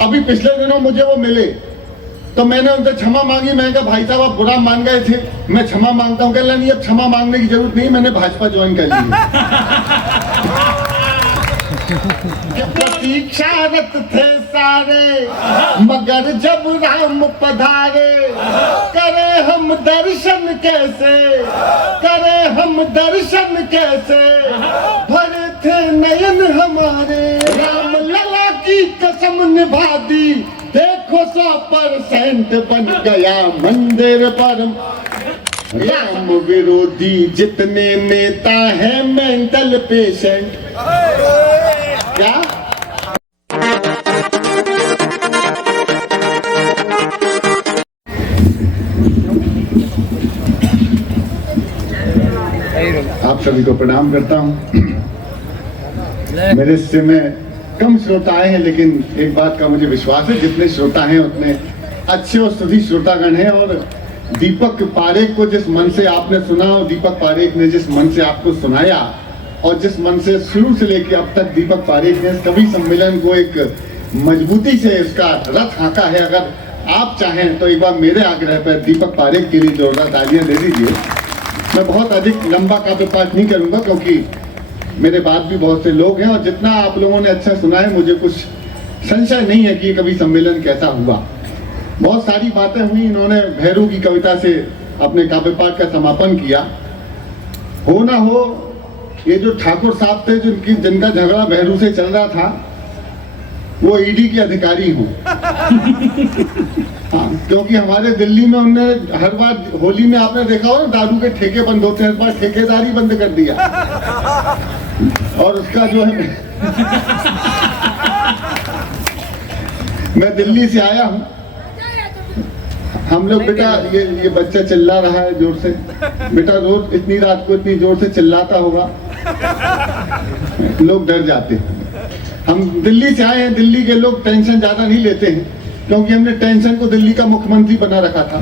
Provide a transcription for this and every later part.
अभी पिछले दिनों मुझे वो मिले तो मैंने उनसे क्षमा मांगी। मैंने कहा भाई साहब आप बुरा मान गए थे, मैं क्षमा मांगता हूँ। कह रहा नहीं अब क्षमा मांगने की जरूरत नहीं, मैंने भाजपा ज्वाइन कर ली है। प्रतीक्षारत थे सारे मगर जब राम पधारे, करे हम दर्शन कैसे, करे हम दर्शन कैसे, भरे थे नयन हमारे। राम लला की कसम निभा दी, देखो 100% बन गया मंदिर पर। राम विरोधी जितने नेता हैं मेंटल पेशेंट। क्या आप सभी को प्रणाम करता हूं। मेरे से में कम श्रोता आए हैं, लेकिन एक बात का मुझे विश्वास है जितने श्रोता हैं उतने अच्छे और सभी श्रोतागण हैं। और दीपक पारेख को जिस मन से आपने सुना और दीपक पारेख ने जिस मन से आपको सुनाया और जिस मन से शुरू से लेकर अब तक दीपक पारेख ने कवि सम्मेलन को एक मजबूती से उसका रथ हाँका है। अगर आप चाहें तो एक बार मेरे आग्रह पर दीपक पारेख के लिए जोरदार तालियां दे दीजिए। मैं बहुत अधिक लंबा काव्य पाठ नहीं करूंगा क्योंकि मेरे बाद भी बहुत से लोग हैं और जितना आप लोगों ने अच्छा सुना है मुझे कुछ संशय नहीं है कि ये कवि सम्मेलन कैसा हुआ। बहुत सारी बातें हुई। इन्होंने भैरू की कविता से अपने काव्य पाठ का समापन किया। हो ना हो, ये जो ठाकुर साहब थे जिनका झगड़ा भैरू से चल रहा था वो ईडी के अधिकारी हूँ। हाँ, क्योंकि हमारे दिल्ली में उनने हर बार होली में आपने देखा हो ना दारू के ठेके बंद होते हैं, हर बार ठेकेदारी बंद कर दिया। और उसका जो है मैं दिल्ली से आया हूँ। हम लोग बेटा ये बच्चा चिल्ला रहा है जोर से। बेटा रोज इतनी रात को इतनी जोर से चिल्लाता होगा, लोग डर जाते हैं। हम दिल्ली से आए हैं। दिल्ली के लोग टेंशन ज्यादा नहीं लेते हैं क्योंकि हमने टेंशन को दिल्ली का मुख्यमंत्री बना रखा था।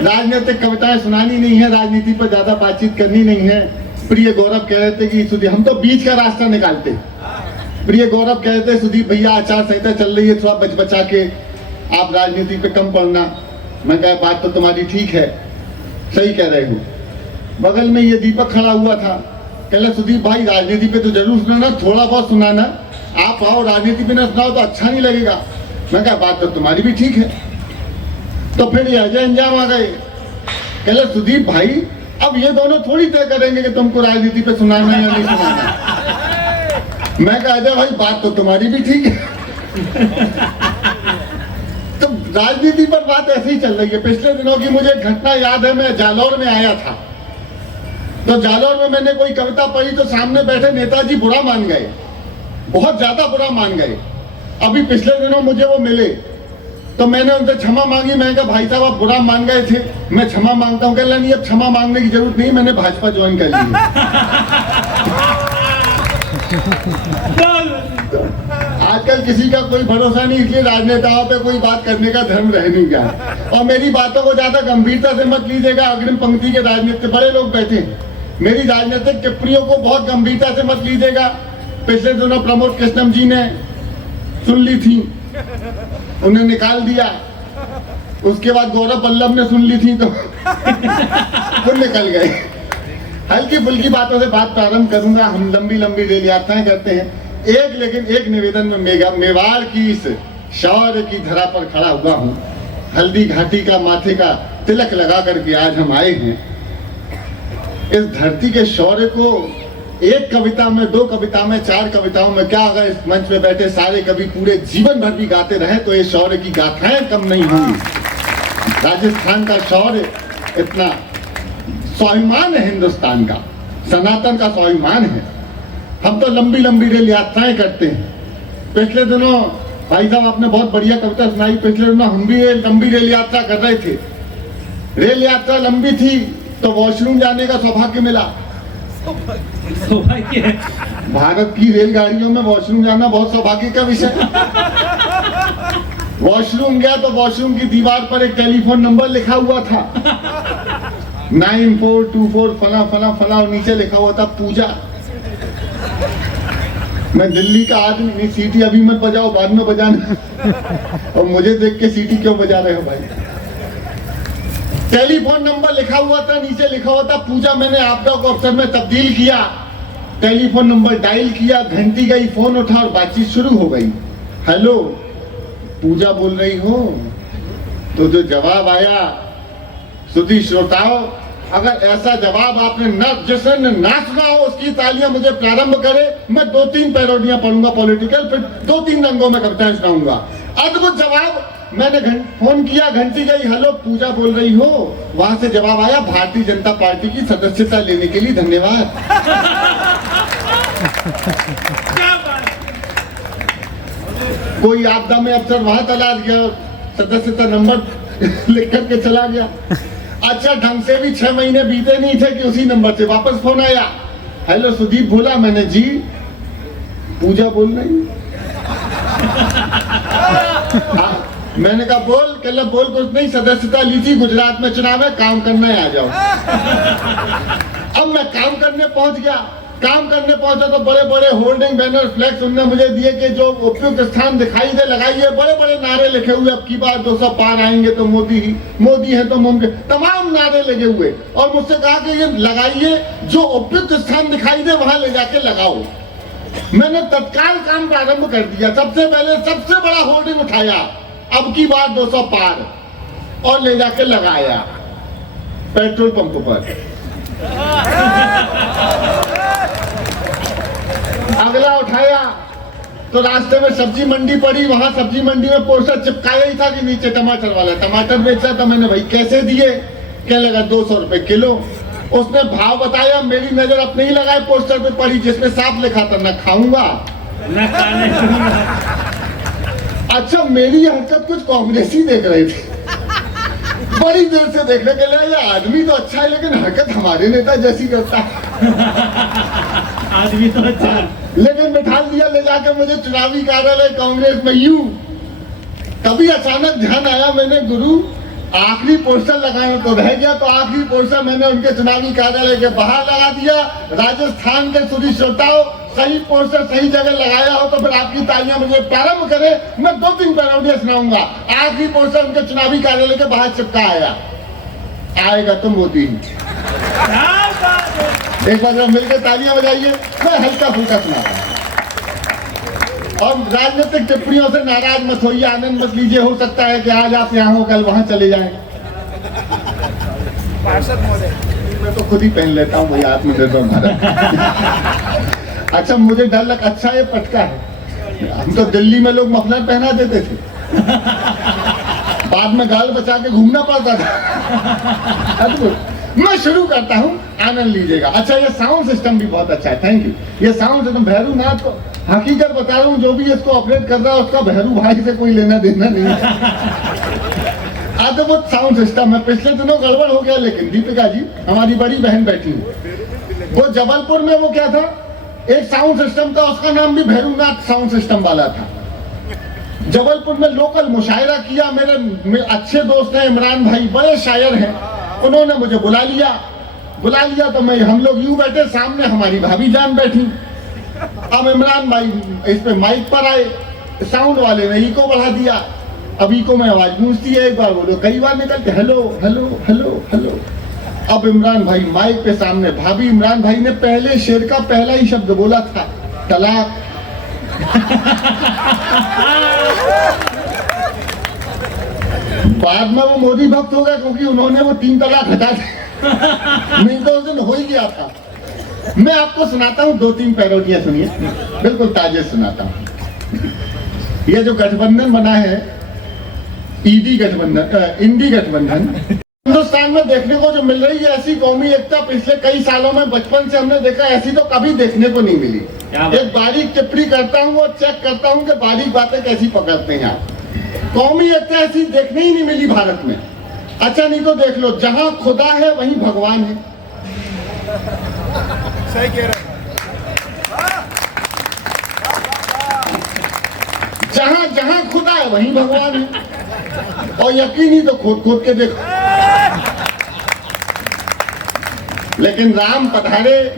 राजनीतिक कविताएं सुनानी नहीं है, राजनीति पर ज्यादा बातचीत करनी नहीं है। प्रिय गौरव कह रहे थे कि सुदीप हम तो बीच का रास्ता निकालते। प्रिय गौरव कह रहे थे सुदीप भैया आचार संहिता चल रही है, थोड़ा बच बचा के आप राजनीति पे कम पढ़ना। मैं कहा बात तो तुम्हारी ठीक है, सही कह रहे हो। बगल में ये दीपक खड़ा हुआ था, कहला सुदीप भाई राजनीति पे तो जरूर सुनाना, थोड़ा बहुत सुनाना। आप आओ राजनीति पे ना सुनाओ तो अच्छा नहीं लगेगा। मैं कहा बात तो तुम्हारी भी ठीक है। तो फिर ये अजय अंजाम आ गए, कहला सुदीप भाई अब ये दोनों थोड़ी तय करेंगे कि तुमको राजनीति पे सुनाना या नहीं सुनाना। मैं कहा अजय भाई बात तो तुम्हारी भी ठीक है। तो राजनीति पर बात ऐसे ही चल रही है। पिछले दिनों की मुझे घटना याद है, मैं जालौर में आया था। तो जालौर में मैंने कोई कविता पढ़ी तो सामने बैठे नेताजी बुरा मान गए, बहुत ज्यादा बुरा मान गए। अभी पिछले दिनों मुझे वो मिले तो मैंने उनसे क्षमा मांगी। मैंने कहा भाई साहब आप बुरा मान गए थे, मैं क्षमा मांगता हूँ। कह रहा नहीं अब क्षमा मांगने की जरूरत नहीं, मैंने भाजपा ज्वाइन कर ली है। आजकल किसी का कोई भरोसा नहीं, इसलिए राजनेताओं पे कोई बात करने का धर्म रह नहीं गया। और मेरी बातों को ज्यादा गंभीरता से मत लीजिएगा। अग्रिम पंक्ति के राजनीतिक बड़े लोग बैठे हैं, मेरी राजनीतिक टिप्पणियों को बहुत गंभीरता से मत लीजिएगा। पिछले दिनों प्रमोद कृष्णम जी ने सुन ली थी, उन्हें निकाल दिया। उसके बाद गौरव वल्लभ ने सुन ली थी तो वो निकल गए। हल्की फुल्की बातों से बात प्रारंभ करूंगा। हम लंबी लंबी रेल यात्राएं करते हैं। लेकिन एक निवेदन में मेवाड़ की इस शौर्य की धरा पर खड़ा हुआ हूँ। हल्दी घाटी का माथे का तिलक लगा करके आज हम आए हैं। इस धरती के शौर्य को एक कविता में, दो कविता में, चार कविताओं में क्या, अगर इस मंच में बैठे सारे कवि पूरे जीवन भर भी गाते रहे तो ये शौर्य की गाथाएं कम नहीं होंगी। राजस्थान का शौर्य इतना स्वाभिमान है, हिंदुस्तान का सनातन का स्वाभिमान है। हम तो लंबी लंबी रेल यात्राएं करते हैं। पिछले दिनों भाई साहब आपने बहुत बढ़िया कविता सुनाई। पिछले दिनों हम भी लंबी रेल यात्रा कर रहे थे। रेल यात्रा लंबी थी तो वॉशरूम जाने का सौभाग्य मिला। सौभाग्य है। भारत की रेलगाड़ियों में वॉशरूम जाना बहुत सौभाग्य का विषय है। वॉशरूम गया तो वॉशरूम की दीवार पर एक टेलीफोन नंबर लिखा हुआ था 9424 फला फला फला, और नीचे लिखा हुआ था पूजा। मैं दिल्ली का आदमी नहीं, सीटी अभी मत बजाओ, बाद में बजाना। और मुझे देख के सीटी क्यों बजा रहे हो भाई? टेलीफोन नंबर लिखा हुआ था, नीचे लिखा हुआ था पूजा, मैंने आपदा को अफसर में तब्दील किया। टेलीफोन नंबर डायल किया, घंटी गई, फोन उठा और बातचीत शुरू हो गई। हेलो पूजा बोल रही हो? तो जो जवाब आया, सुधी श्रोताओ, अगर ऐसा जवाब आपने न जिसने ना सुना हो उसकी तालियां मुझे प्रारंभ करे। मैं 2-3 पैरोडियां पढ़ूंगा पॉलिटिकल, फिर 2-3 रंगों में कविताएं सुनाऊंगा। अद्भुत जवाब। मैंने फोन किया, घंटी गई, हेलो पूजा बोल रही हो? वहां से जवाब आया, भारतीय जनता पार्टी की सदस्यता लेने के लिए धन्यवाद। कोई आपदा में अफसर वहां तलाश गया, सदस्यता नंबर लिख करके चला गया। अच्छा ढंग से भी 6 महीने बीते नहीं थे कि उसी नंबर से वापस फोन आया, हेलो सुदीप बोला? मैंने जी पूजा बोल रही। मैंने कहा बोल। कहला बोल कुछ नहीं, सदस्यता ली थी, गुजरात में चुनाव है, काम करना है, आ जाओ। अब मैं काम करने पहुंच गया। काम करने पहुंचा तो बड़े बड़े होल्डिंग बैनर फ्लैक्स उनने मुझे दिए कि जो उपयुक्त स्थान दिखाई दे लगाइए। बड़े बड़े नारे लिखे हुए, अब की बार 200 पार आएंगे तो मोदी ही, मोदी है तो मुमकिन, तमाम नारे लगे हुए। और मुझसे कहा कि ये लगाइए, जो उपयुक्त स्थान दिखाई दे वहां ले जाके लगाओ। मैंने तत्काल काम प्रारंभ कर दिया। सबसे पहले सबसे बड़ा होर्डिंग उठाया, अब की बार 200 पार, और ले जाके लगाया पेट्रोल पंप पर। अगला उठाया तो रास्ते में सब्जी मंडी पड़ी, वहां सब्जी मंडी में पोस्टर चिपकाया ही था कि नीचे टमाटर वाला टमाटर बेचा था। मैंने भाई कैसे दिए? क्या लगा 200 रुपए किलो। उसने भाव बताया, मेरी नजर अपने ही लगाए पोस्टर पे पड़ी जिसमें साफ लिखा था, न खाऊंगा न खाने दूंगा। अच्छा मेरी हरकत कुछ कांग्रेसी देख रहे थे, बड़ी देर से देखने के लिए। ये आदमी तो अच्छा है लेकिन हरकत हमारे नेता जैसी करता है। आदमी तो अच्छा है लेकिन बैठा दिया ले जाके मुझे चुनावी कार्यालय कांग्रेस में। यूं तभी अचानक ध्यान आया, मैंने गुरु आखिरी पोस्टर लगाए तो रह गया, तो आखिरी पोस्टर मैंने उनके चुनावी कार्यालय के बाहर लगा दिया। राजस्थान के सुधी श्रोताओं, सही पोस्टर सही जगह लगाया हो तो फिर आपकी तालियां मुझे प्रारंभ करे। मैं 2-3 पैरोडियां सुनाऊंगा। आखिरी पोस्टर उनके चुनावी कार्यालय के बाहर चिपका आया, आएगा तो मोदी। एक बार जब मिलकर तालियां बजाइए। मैं हल्का फुल्का सुना रहा हूं और राजनीतिक टिप्पणियों से नाराज मत होइए, आनंद मत लीजिए। हो सकता है कि आज आप यहाँ हो, कल वहां चले जाएं। मैं तो खुद ही पहन लेता हूँ भाई, आत्मनिर्भर भारत। अच्छा मुझे डर लग, अच्छा ये पटका है। हम तो दिल्ली में लोग मफलर पहना देते थे, बाद में गाल बचा के घूमना पड़ता था। अद्भुत। मैं शुरू करता हूँ, आनंद लीजिएगा। अच्छा ये साउंड सिस्टम भी बहुत अच्छा है, थैंक यू। ये साउंड सिस्टम भैरू नाथ को हकीकत बता रहा हूँ, जो भी इसको ऑपरेट कर रहा है उसका भैरू भाई से कोई लेना देना नहीं है। अद्भुत साउंड सिस्टम है। पिछले दिनों गड़बड़ हो गया, लेकिन दीपिका जी हमारी बड़ी बहन बैठी है, वो जबलपुर में वो क्या था, एक साउंड सिस्टम था, उसका नाम भी भैरूनाथ साउंड सिस्टम वाला था। जबलपुर में लोकल मुशायरा किया। मेरे अच्छे दोस्त हैं इमरान भाई, बड़े शायर हैं, उन्होंने मुझे बुला लिया तो मैं, हम लोग यूं बैठे, सामने हमारी भाभी जान बैठी। अब इमरान भाई इस पे माइक पर आए, साउंड वाले ने इको बढ़ा दिया। अब इको में आवाज गूंजती है, एक बार बोलो, कई बार निकलते हेलो हेलो हेलो हेलो। अब इमरान भाई माइक पे सामने, भाभी, इमरान भाई ने पहले शेर का पहला ही शब्द बोला था, तलाक। बाद में वो मोदी भक्त हो गया क्योंकि उन्होंने वो 3 तलाक हटा दिए। नहीं तो उस दिन हो ही गया था। मैं आपको सुनाता हूँ 2-3 पैरोडियां, सुनिए, बिल्कुल ताजे सुनाता हूँ। ये जो गठबंधन बना है, इंडी गठबंधन, हिंदुस्तान में देखने को जो मिल रही है ऐसी कौमी एकता, पिछले कई सालों में बचपन से हमने देखा, ऐसी तो कभी देखने को नहीं मिली। एक बारीक टिप्पणी करता हूँ और चेक करता हूँ कि बारीक बातें कैसी पकड़ते हैं आप। कौमी एकता ऐसी देखने ही नहीं मिली भारत में। अच्छा नहीं तो देख लो, जहां खुदा है वहीं भगवान है। सही कह रहे। जहां जहां खुदा है वहीं भगवान है। और यकीन ही तो खोद खोद के देखो। लेकिन राम पधारे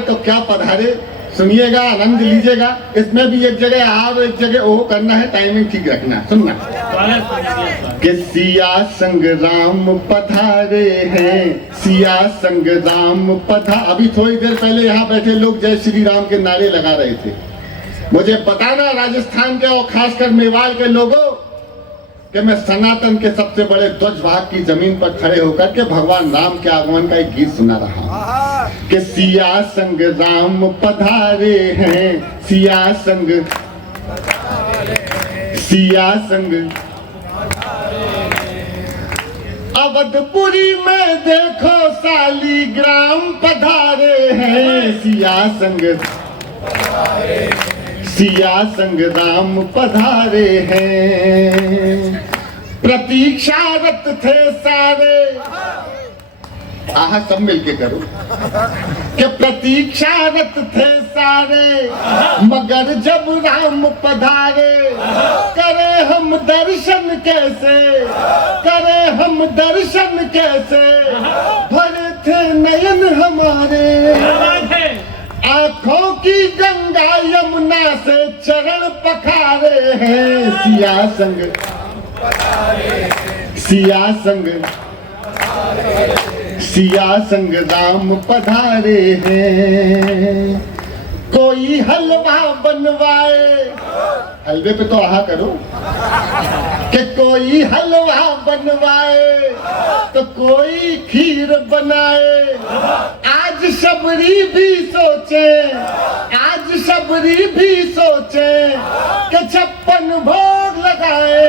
तो क्या पधारे, सुनिएगा, आनंद लीजिएगा। इसमें भी एक जगह आ और एक जगह ओ करना है, टाइमिंग ठीक रखना। सुनना कि सिया संग राम पधारे हैं, सिया संग राम अभी थोड़ी देर पहले यहाँ बैठे लोग जय श्री राम के नारे लगा रहे थे। मुझे बताना राजस्थान के और खासकर मेवाड़ के लोगों कि मैं सनातन के सबसे बड़े ध्वज भाग की जमीन पर खड़े होकर के भगवान राम के आगमन का एक गीत सुना रहा हूं कि सिया संग राम पधारे हैं, सिया संग अवधपुरी में देखो शालीग्राम पधारे हैं, सिया संग राम पधारे हैं। प्रतीक्षारत थे सारे, आहा सब मिलके करो कि प्रतीक्षारत थे सारे, मगर जब राम पधारे करे हम दर्शन कैसे, करे हम दर्शन कैसे, भरे थे नयन हमारे, आंखों की गंगा यमुना से चरण पखारे हैं, सिया संग राम पधारे हैं। कोई हलवा बनवाए, हलवे पे तो आहा करो कि कोई हलवा बनवाए तो कोई खीर बनाए, आज शबरी भी सोचे कि 56 भोग लगाए।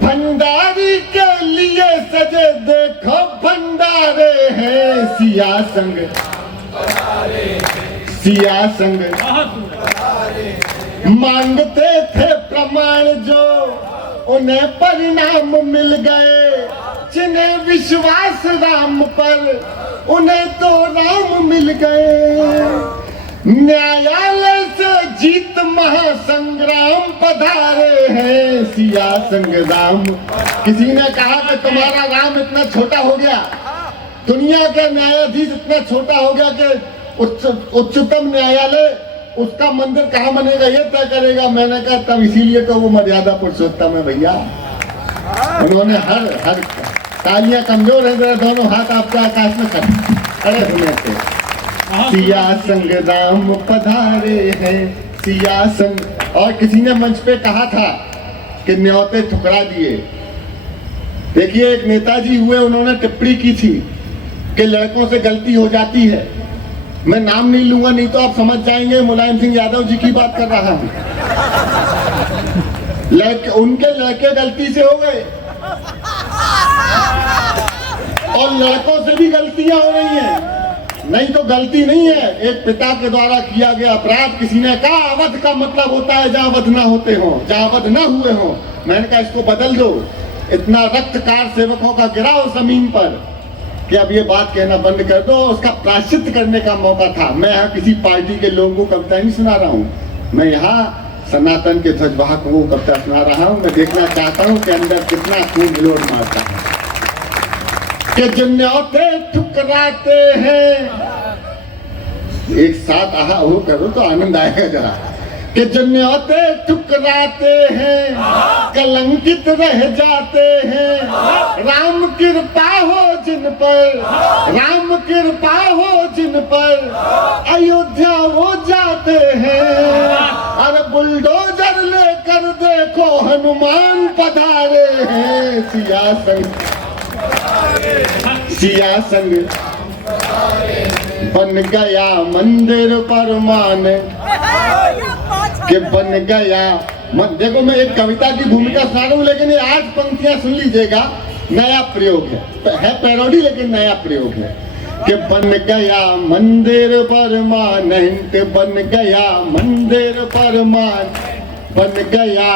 भंडारी के लिए सजे देखो भंडारे हैं, सिया संग मांगते थे प्रमाण जो उन्हें परिणाम मिल गए, जिन्हें विश्वास राम पर उन्हें तो राम मिल गए। न्यायालय से जीत महासंग्राम पधारे हैं, सिया संग राम। किसी ने कहा कि तुम्हारा राम इतना छोटा हो गया, दुनिया का न्यायाधीश इतना छोटा हो गया कि उच्चतम न्यायालय उसका मंदिर कहाँ बनेगा ये तय करेगा। मैंने कहा तब इसीलिए तो वो मर्यादा पुरुषोत्तम है भैया। उन्होंने हर तालियां कमजोर है, मेरे दोनों हाथ आपके आकाश में खड़े हुए थे। सिया संग राम पधारे हैं, सिया संग। और किसी ने मंच पे कहा था कि न्योते ठुकरा दिए। देखिए एक नेताजी हुए, उन्होंने टिप्पणी की थी कि लड़कों से गलती हो जाती है। मैं नाम नहीं लूंगा, नहीं तो आप समझ जाएंगे मुलायम सिंह यादव जी की बात कर रहा हूं। उनके लड़के गलती से हो गए और लड़कों से भी गलतियां हो रही हैं। नहीं तो गलती नहीं है, एक पिता के द्वारा किया गया अपराध। किसी ने कहा अवध का मतलब होता है जहां वध ना होते हो, जहां वध ना हुए हो। मैंने कहा इसको बदल दो। इतना रक्तकार सेवकों का गिराव जमीन पर कि अब ये बात कहना बंद कर दो। उसका प्रायश्चित करने का मौका था। मैं यहाँ किसी पार्टी के लोगों को कविता नहीं सुना रहा हूँ, मैं यहाँ सनातन के ध्वजवाहकों को कविता सुना रहा हूँ। मैं देखना चाहता हूँ कि अंदर कितना खून हिलोड़ मारता है कि जो न्योते ठुकराते हैं। एक साथ आहा हो करो तो आनंद आएगा जरा। कि जो न्योते ठुकराते हैं कलंकित रह जाते हैं, राम कृपा हो जिन पर, राम कृपा हो जिन पर अयोध्या हो जाते हैं। अरे बुलडोजर लेकर देखो हनुमान पधारे हैं, सिया संग बन गया मंदिर परमानेंट कि बन गया। देखो मैं एक कविता की भूमिका सुना रहा हूँ, लेकिन ये 8 पंक्तियां सुन लीजिएगा। नया प्रयोग है पैरोडी लेकिन नया प्रयोग है कि बन गया मंदिर परमानेंट, बन गया मंदिर परमानेंट, बन गया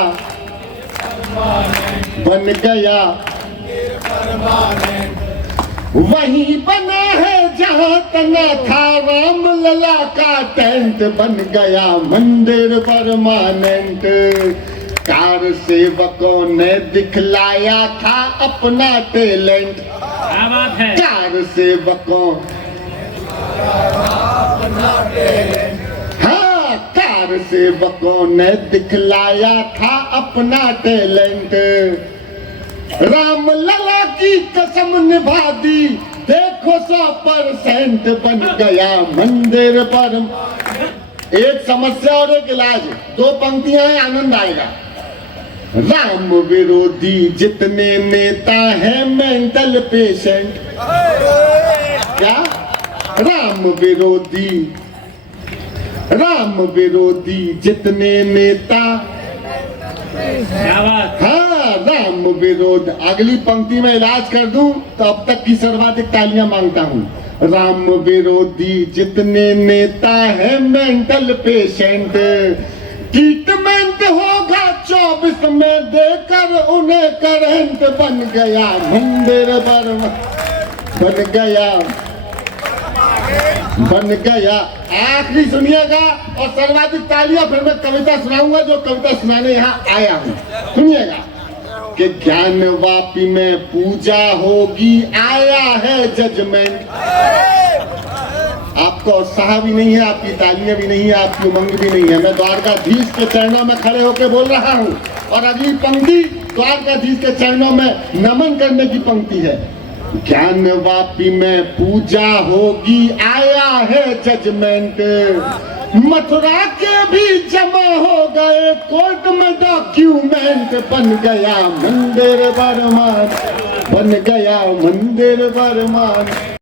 वही बना है जहाँ तना था राम लला का टेंट, बन गया मंदिर परमानेंट। कार सेवकों ने दिखलाया था अपना टैलेंट, क्या बात है। कार सेवकों हाँ, कार सेवकों ने दिखलाया था अपना टैलेंट, राम लला की कसम निभा दी, देखो 100% बन गया मंदिर पर। एक समस्या और एक इलाज, 2 पंक्तियां हैं, आनंद आएगा। राम विरोधी जितने नेता हैं मेंटल पेशेंट। क्या? राम विरोधी जितने नेता, क्या बात। हाँ, राम विरोध। अगली पंक्ति में इलाज कर दूं तो अब तक की सर्वाधिक तालियां मांगता हूं। राम विरोधी जितने नेता हैं मेंटल पेशेंट, ट्रीटमेंट होगा 24 में देकर उन्हें करंट, बन गया मंदिर बन गया। आखिरी सुनिएगा और सर्वाधिक तालियां, फिर मैं कविता सुनाऊंगा जो कविता सुनाने यहाँ आया हूँ। सुनिएगा कि ज्ञान वापी में पूजा होगी, आया है जजमेंट। आपका उत्साह भी नहीं है, आपकी तालियां भी नहीं है, आपकी उमंग भी नहीं है। मैं द्वारकाधीश के चरणों में खड़े होकर बोल रहा हूँ और अगली पंक्ति द्वारकाधीश के चरणों में नमन करने की पंक्ति है। ज्ञान वापी में पूजा होगी, आया है जजमेंट, मथुरा के भी जमा हो गए कोर्ट में डॉक्यूमेंट, बन गया मंदिर बरमान, बन गया मंदिर बरमान।